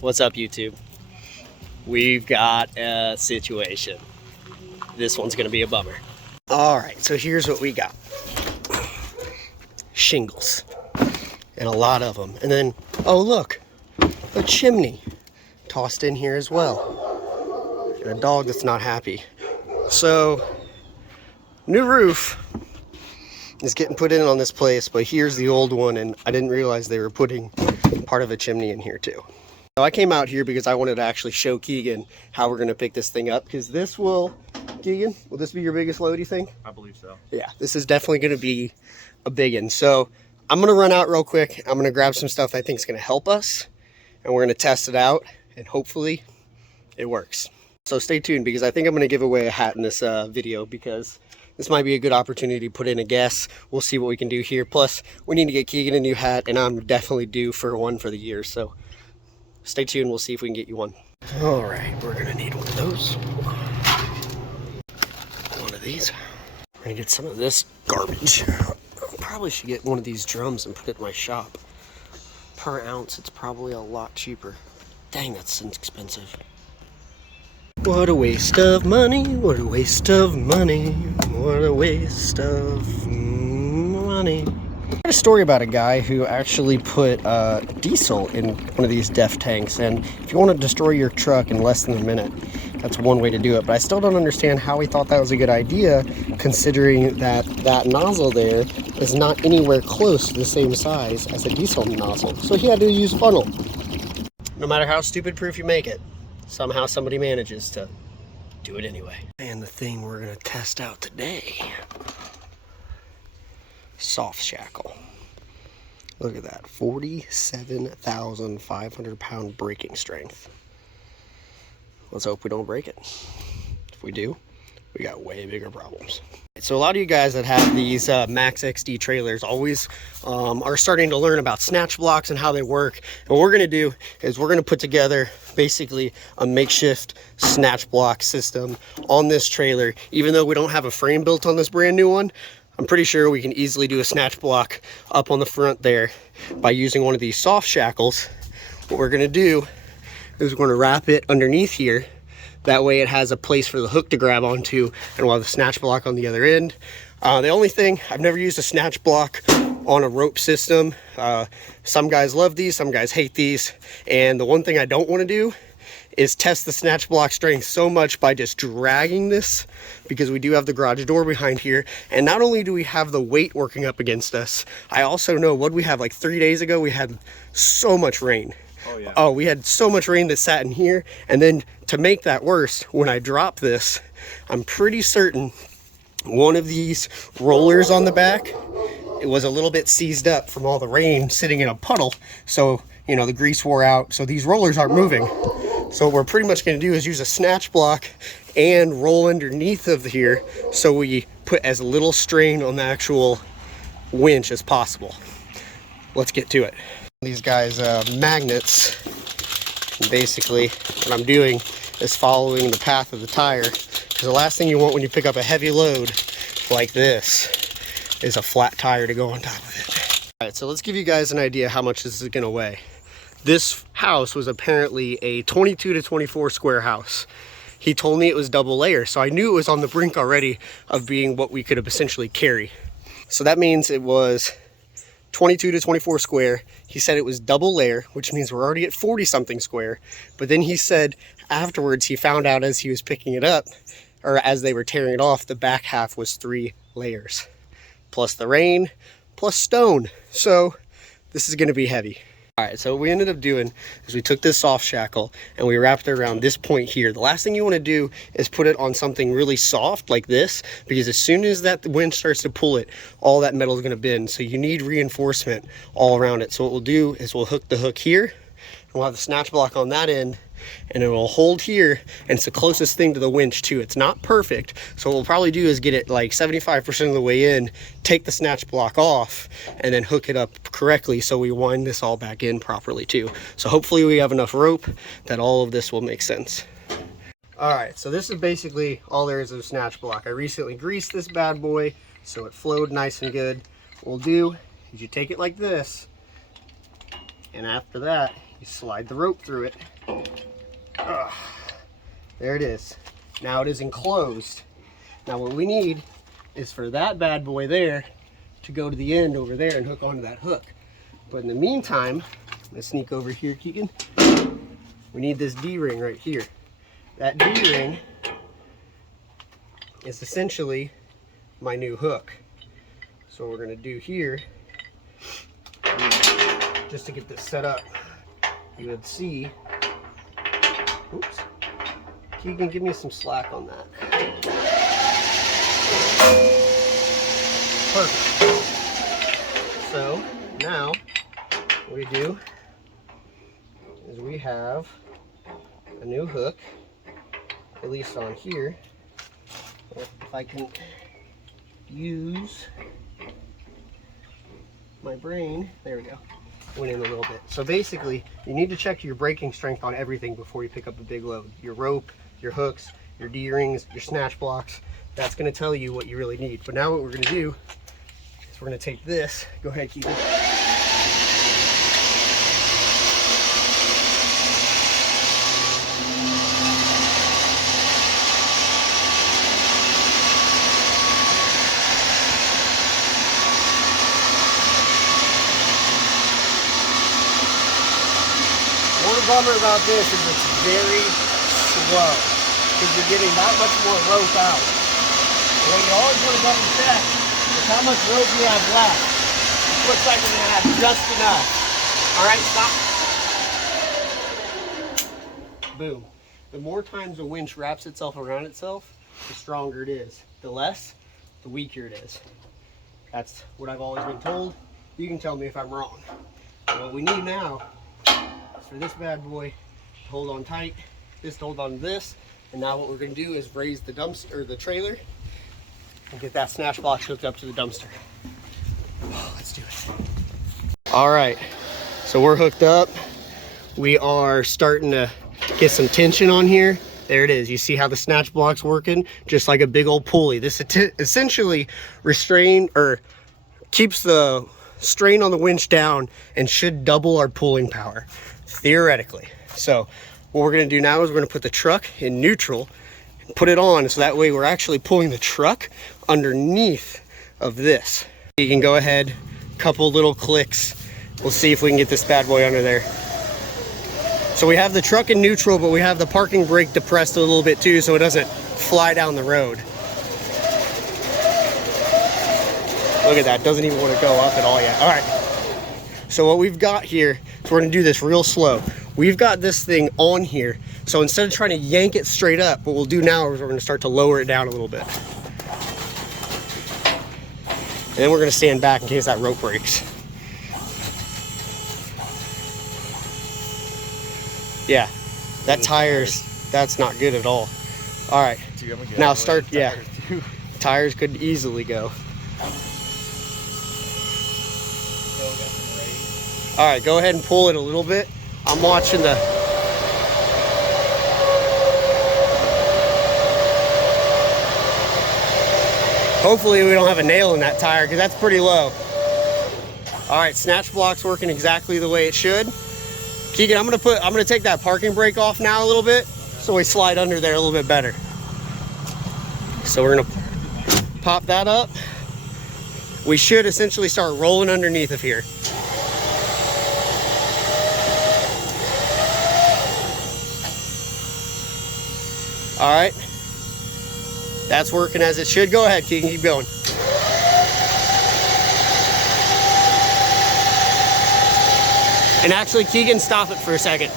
What's up, YouTube? We've got a situation. This one's gonna be a bummer. All right, so here's what we got. Shingles, and a lot of them. And then, oh look, a chimney tossed in here as well. And a dog that's not happy. So, new roof is getting put in on this place, but here's the old one, and I didn't realize they were putting part of a chimney in here too. So I came out here because I wanted to actually show Keegan how we're gonna pick this thing up, because this will, Keegan, will this be your biggest load, you think? I believe so. Yeah, this is definitely gonna be a big one. So I'm gonna run out real quick. I'm gonna grab some stuff I think is gonna help us, and we're gonna test it out, and hopefully it works. So stay tuned, because I think I'm gonna give away a hat in this video, because this might be a good opportunity to put in a guess. We'll see what we can do here. Plus, we need to get Keegan a new hat, and I'm definitely due for one for the year. So stay tuned. We'll see if we can get you one. All right, we're gonna need one of those. One of these. We're gonna get some of this garbage. Probably should get one of these drums and put it in my shop. Per ounce, it's probably a lot cheaper. Dang, that's expensive. What a waste of money, what a waste of money, what a waste of money. I heard a story about a guy who actually put diesel in one of these DEF tanks, and if you want to destroy your truck in less than a minute, that's one way to do it. But I still don't understand how he thought that was a good idea, considering that that nozzle there is not anywhere close to the same size as a diesel nozzle. So he had to use funnel. No matter how stupid proof you make it, somehow somebody manages to do it anyway. And the thing we're gonna test out today, soft shackle. Look at that, 47,500 pound braking strength. Let's hope we don't break it. If we do, we got way bigger problems. So a lot of you guys that have these MAXXD trailers always are starting to learn about snatch blocks and how they work. And what we're gonna do is we're gonna put together basically a makeshift snatch block system on this trailer. Even though we don't have a frame built on this brand new one, I'm pretty sure we can easily do a snatch block up on the front there by using one of these soft shackles. What we're gonna do is we're gonna wrap it underneath here. That way it has a place for the hook to grab onto, and we'll have the snatch block on the other end. The only thing, I've never used a snatch block on a rope system. Some guys love these, some guys hate these. And the one thing I don't want to do is test the snatch block strength so much by just dragging this, because we do have the garage door behind here. And not only do we have the weight working up against us, I also know what we have like 3 days ago, we had so much rain. Oh, yeah. Oh, we had so much rain that sat in here. And then to make that worse, when I drop this, I'm pretty certain one of these rollers on the back, it was a little bit seized up from all the rain sitting in a puddle. So, you know, the grease wore out. So these rollers aren't moving. So what we're pretty much going to do is use a snatch block and roll underneath of here, so we put as little strain on the actual winch as possible. Let's get to it. These guys magnets, basically what I'm doing is following the path of the tire, because the last thing you want when you pick up a heavy load like this is a flat tire to go on top of it. All right, so let's give you guys an idea how much this is going to weigh. This house was apparently a 22 to 24 square house. He told me it was double layer, so I knew it was on the brink already of being what we could have essentially carry. So that means it was 22 to 24 square. He said it was double layer, which means we're already at 40 something square. But then he said afterwards he found out as he was picking it up, or as they were tearing it off, the back half was 3 layers. Plus the rain, plus stone. So this is gonna be heavy. All right, so what we ended up doing is we took this soft shackle and we wrapped it around this point here. The last thing you want to do is put it on something really soft like this, because as soon as that winch starts to pull it, all that metal is going to bend. So you need reinforcement all around it. So what we'll do is we'll hook the hook here, and we'll have the snatch block on that end, and it will hold here, and it's the closest thing to the winch too. It's not perfect, so what we'll probably do is get it like 75% of the way in, take the snatch block off, and then hook it up correctly so we wind this all back in properly too. So hopefully we have enough rope that all of this will make sense. All right, so this is basically all there is of snatch block. I recently greased this bad boy so it flowed nice and good. What we'll do is you take it like this, and after that You slide the rope through it. There it is. Now it is enclosed. Now what we need is for that bad boy there to go to the end over there and hook onto that hook. But in the meantime, I'm gonna sneak over here, Keegan. We need this D-ring right here. That D-ring is essentially my new hook. So what we're gonna do here, just to get this set up, you would see, oops, Keegan, give me some slack on that. Perfect. So now what we do is we have a new hook, at least on here. If I can use my brain, there we go, went in a little bit. So basically, you need to check your braking strength on everything before you pick up a big load. Your rope, your hooks, your D-rings, your snatch blocks. That's gonna tell you what you really need. But now what we're gonna do is we're gonna take this, go ahead, keep it. One bummer about this is it's very slow because you're getting that much more rope out. What you always want to double check is how much rope you have left. It looks like we're going to have just enough. All right, stop. Boom. The more times a winch wraps itself around itself, the stronger it is. The less, the weaker it is. That's what I've always been told. You can tell me if I'm wrong. What we need now is for this bad boy to hold on tight, this to hold on to this, and now what we're going to do is raise the dumpster, or the trailer, and get that snatch box hooked up to the dumpster. Oh, let's do it. All right, so we're hooked up. We are starting to get some tension on here. There it is. You see how the snatch block's working? Just like a big old pulley. This essentially keeps the strain on the winch down and should double our pulling power, theoretically. So what we're going to do now is we're going to put the truck in neutral and put it on, so that way we're actually pulling the truck underneath of this. You can go ahead, couple little clicks. We'll see if we can get this bad boy under there. So we have the truck in neutral, but we have the parking brake depressed a little bit too, so it doesn't fly down the road. Look at that, doesn't even want to go up at all yet. All right, so what we've got here, so we're gonna do this real slow. We've got this thing on here, so instead of trying to yank it straight up, what we'll do now is we're gonna start to lower it down a little bit. And then we're gonna stand back in case that rope breaks. Yeah, that that's not good at all. All right, now start, yeah, tires could easily go. All right, go ahead and pull it a little bit. I'm watching the... Hopefully we don't have a nail in that tire because that's pretty low. All right, snatch block's working exactly the way it should. Keegan, I'm gonna take that parking brake off now a little bit so we slide under there a little bit better. So we're gonna pop that up. We should essentially start rolling underneath of here. All right, that's working as it should. Go ahead, Keegan, keep going. And actually, Keegan, stop it for a second.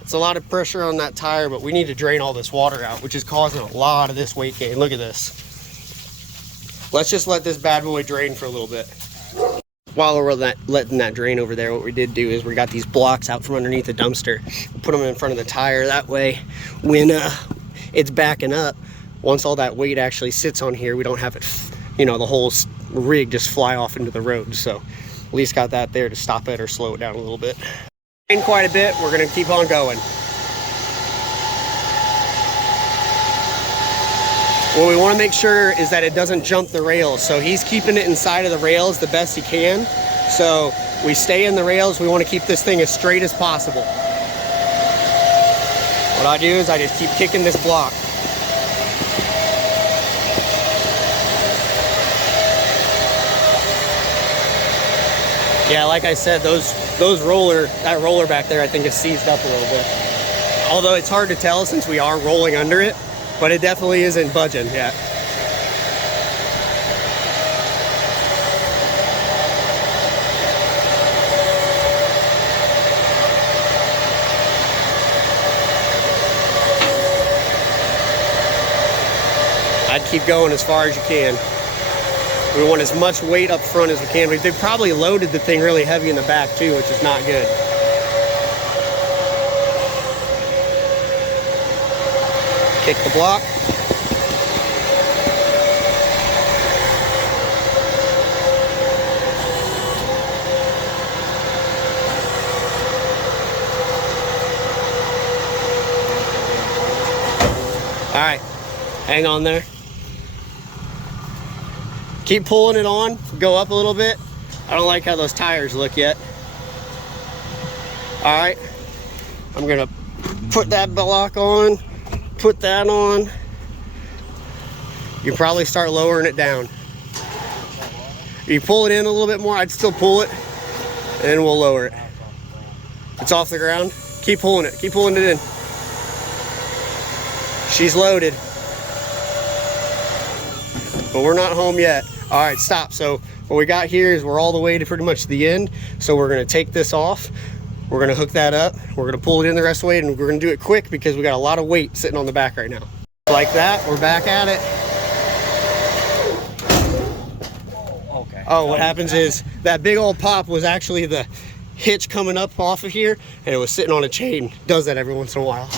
It's a lot of pressure on that tire, but we need to drain all this water out, which is causing a lot of this weight gain. Look at this. Let's just let this bad boy drain for a little bit. While we're letting that drain over there, what we did do is we got these blocks out from underneath the dumpster. Put them in front of the tire. That way, when it's backing up, once all that weight actually sits on here, we don't have it, you know, the whole rig just fly off into the road. So at least got that there to stop it or slow it down a little bit. In quite a bit, we're gonna keep on going. What we want to make sure is that it doesn't jump the rails. So he's keeping it inside of the rails the best he can. So we stay in the rails. We want to keep this thing as straight as possible. What I do is I just keep kicking this block. Yeah, like I said, that roller back there, I think is seized up a little bit. Although it's hard to tell since we are rolling under it, but it definitely isn't budging yet. I'd keep going as far as you can. We want as much weight up front as we can. They've probably loaded the thing really heavy in the back too, which is not good. Kick the block. All right, hang on there. Keep pulling it on, go up a little bit. I don't like how those tires look yet. All right, I'm gonna put that block on, put that on. You can probably start lowering it down. If you pull it in a little bit more, I'd still pull it, and then we'll lower it. It's off the ground. Keep pulling it in. She's loaded, but we're not home yet. All right, stop. So what we got here is we're all the way to pretty much the end. So we're gonna take this off. We're gonna hook that up. We're gonna pull it in the rest of the way, and we're gonna do it quick because we got a lot of weight sitting on the back right now. Like that, we're back at it. Okay. Oh, what happens is that big old pop was actually the hitch coming up off of here, and it was sitting on a chain. Does that every once in a while.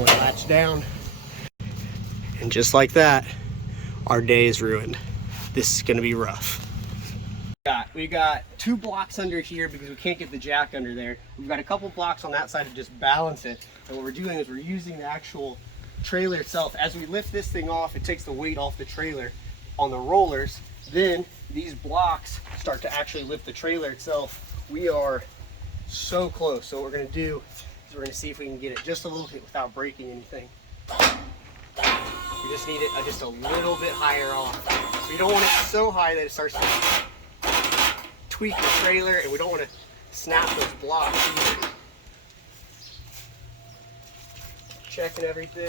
Latch down, and just like that, our day is ruined. This is gonna be rough. We got 2 blocks under here because we can't get the jack under there. We've got a couple blocks on that side to just balance it, and what we're doing is we're using the actual trailer itself. As we lift this thing off, it takes the weight off the trailer on the rollers. Then these blocks start to actually lift the trailer itself. We are so close. So what we're gonna do, we're going to see if we can get it just a little bit without breaking anything. We just need it just a little bit higher off. We don't want it so high that it starts to tweak the trailer, and we don't want to snap those blocks either. Checking everything.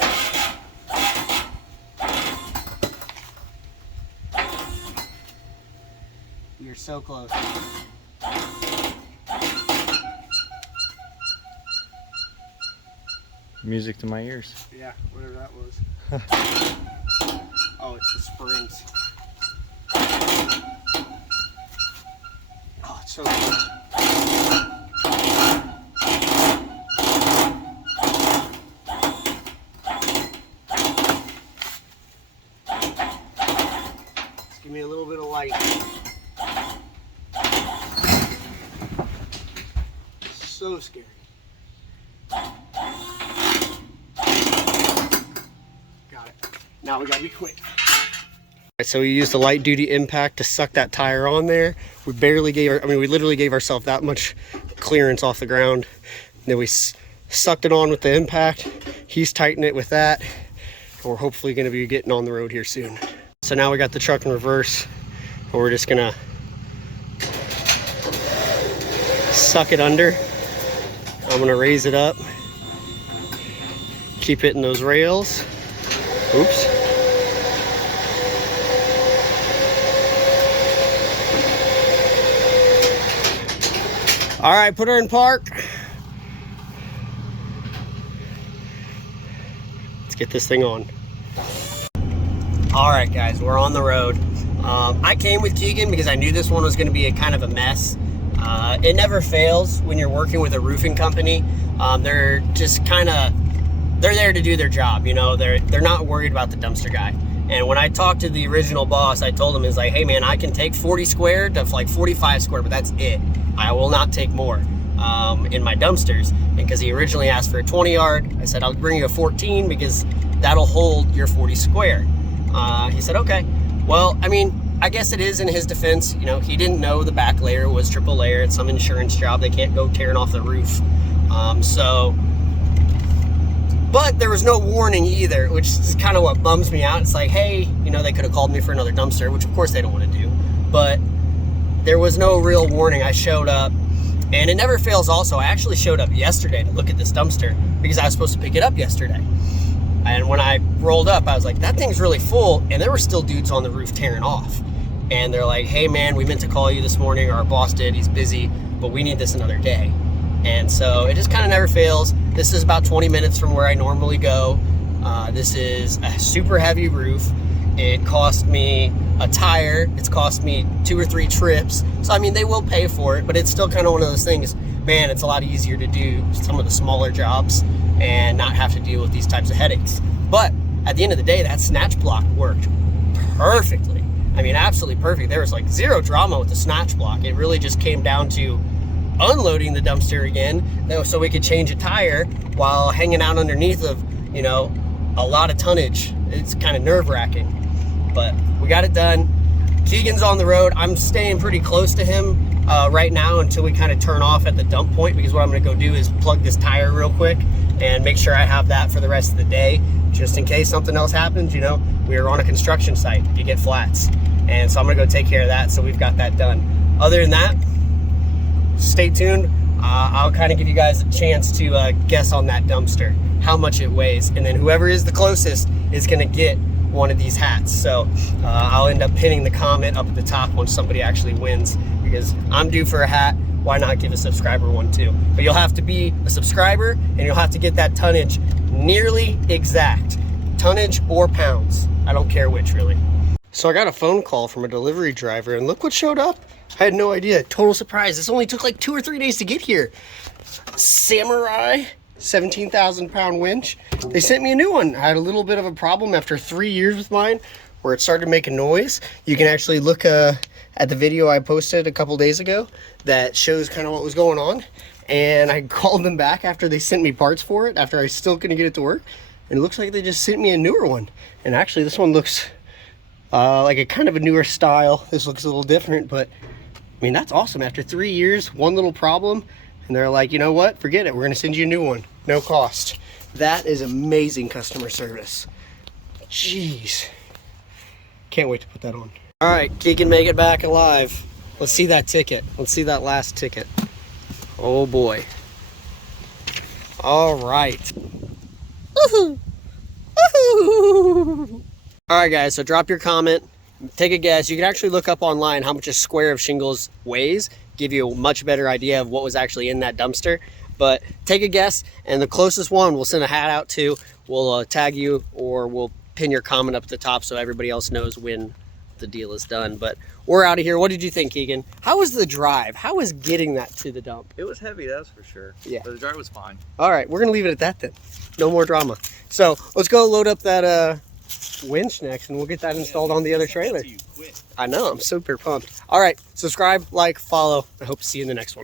You're so close. Music to my ears. Yeah, whatever that was. Oh, it's the springs. Oh, it's so good. Just give me a little bit of light. So scary. Now we gotta be quick. So we used the light duty impact to suck that tire on there. We barely gave we literally gave ourselves that much clearance off the ground. Then we sucked it on with the impact. He's tightening it with that. And we're hopefully gonna be getting on the road here soon. So now we got the truck in reverse, and we're just gonna suck it under. I'm gonna raise it up. Keep hitting those rails. Oops. All right, put her in park. Let's get this thing on. All right, guys, we're on the road. I came with Keegan because I knew this one was gonna be a kind of a mess. It never fails when you're working with a roofing company. They're just they're there to do their job, you know. They're not worried about the dumpster guy. And when I talked to the original boss, I told him, is like, hey man, I can take 40 square to like 45 square, but that's it. I will not take more in my dumpsters. And because he originally asked for a 20 yard, I said, I'll bring you a 14 because that'll hold your 40 square. He said, okay. Well, I mean, I guess it is in his defense. You know, he didn't know the back layer was triple layer. It's some insurance job. They can't go tearing off the roof. But there was no warning either, which is kind of what bums me out. It's like, hey, you know, they could have called me for another dumpster, which of course they don't want to do. But there was no real warning. I showed up, and it never fails also. I actually showed up yesterday to look at this dumpster because I was supposed to pick it up yesterday. And when I rolled up, I was like, that thing's really full. And there were still dudes on the roof tearing off. And they're like, hey man, we meant to call you this morning, or our boss did, he's busy, but we need this another day. And so it just kind of never fails. This is about 20 minutes from where I normally go. This is a super heavy roof. It cost me a tire. It's cost me 2 or 3 trips. So I mean, they will pay for it, but it's still kind of one of those things, man, it's a lot easier to do some of the smaller jobs and not have to deal with these types of headaches. But at the end of the day, that snatch block worked perfectly. I mean, absolutely perfect. There was like zero drama with the snatch block. It really just came down to unloading the dumpster again so we could change a tire while hanging out underneath of, you know, a lot of tonnage. It's kind of nerve-wracking, but we got it done. Keegan's on the road. I'm staying pretty close to him right now until we kind of turn off at the dump point, because what I'm going to go do is plug this tire real quick and make sure I have that for the rest of the day, just in case something else happens. You know, we are on a construction site, you get flats, and so I'm going to go take care of that, so we've got that done. Other than that, stay tuned. I'll kind of give you guys a chance to guess on that dumpster, how much it weighs, and then whoever is the closest is going to get one of these hats. So I'll end up pinning the comment up at the top once somebody actually wins, because I'm due for a hat. Why not give a subscriber one too? But you'll have to be a subscriber, and you'll have to get that tonnage nearly exact. Tonnage or pounds, I don't care which, really. So I got a phone call from a delivery driver, and look what showed up. I had no idea. Total surprise. This only took like 2 or 3 days to get here. Samurai 17,000 pound winch. They sent me a new one. I had a little bit of a problem after 3 years with mine where it started making noise. You can actually look at the video I posted a couple days ago that shows kind of what was going on. And I called them back after they sent me parts for it, after I still couldn't get it to work. And it looks like they just sent me a newer one. And actually this one looks like a kind of a newer style. This looks a little different, but I mean, that's awesome. After 3 years, one little problem, and they're like, you know what? Forget it. We're going to send you a new one. No cost. That is amazing customer service. Jeez. Can't wait to put that on. All right, Keegan, make it back alive. Let's see that ticket. Let's see that last ticket. Oh, boy. All right. Woohoo! Woohoo! All right, guys, so drop your comment. Take a guess. You can actually look up online how much a square of shingles weighs, give you a much better idea of what was actually in that dumpster. But take a guess, and the closest one we'll send a hat out to. We'll tag you, or we'll pin your comment up at the top so everybody else knows when the deal is done. But we're out of here. What did you think, Keegan? How was the drive? How was getting that to the dump? It was heavy, that's for sure. Yeah. But the drive was fine. All right, we're going to leave it at that then. No more drama. So let's go load up that winch next, and we'll get that installed on the other trailer. I know, I'm super pumped. All right, subscribe, like, follow. I hope to see you in the next one.